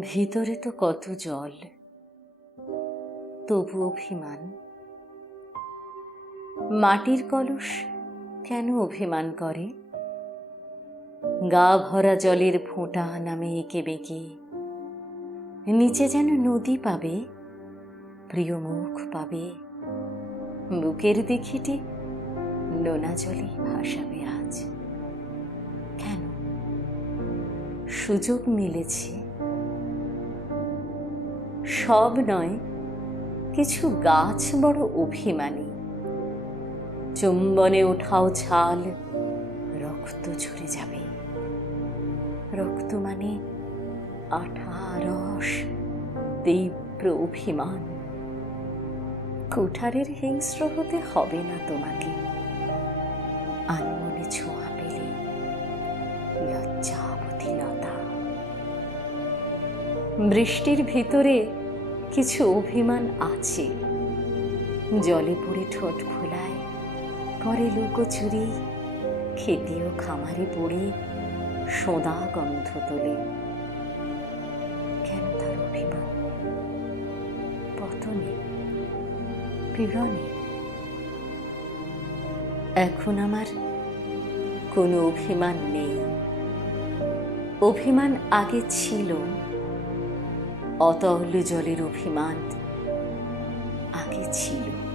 ভিতরে তো কত জল। তবু অভিমান। মাটির কলস কেন অভিমান করে? গা ভরা জলের ফোঁটা নামে এঁকে বেঁকে। নিচে যেন নদী পাবে, প্রিয় মুখ পাবে। বুকের দিঘিটি নোনা জলে ভাসাবে আজ। কেন? সুযোগ মিলেছে। সব নয়, কিছু গাছ বড় অভিমানী। চুম্বনে ওঠাও ছাল, রক্ত ঝরে যাবে। রক্ত মানে আঠা রস, তীব্র অভিমান। কুঠারের হিংস্র হতে হবে না তোমাকে। বৃষ্টির ভিতরে কিছু অভিমান আছে। জলে পড়ে ঠোঁট খোলায় করে লুকোচুরি খেতেও খামারে পড়ে সোদা গন্ধ তোলে। কেন তার অভিমান? পতনে, পীড়নে? এখন আমার কোনো অভিমান নেই। অভিমান আগে ছিল অতল জলের অভিমান আগে ছিল।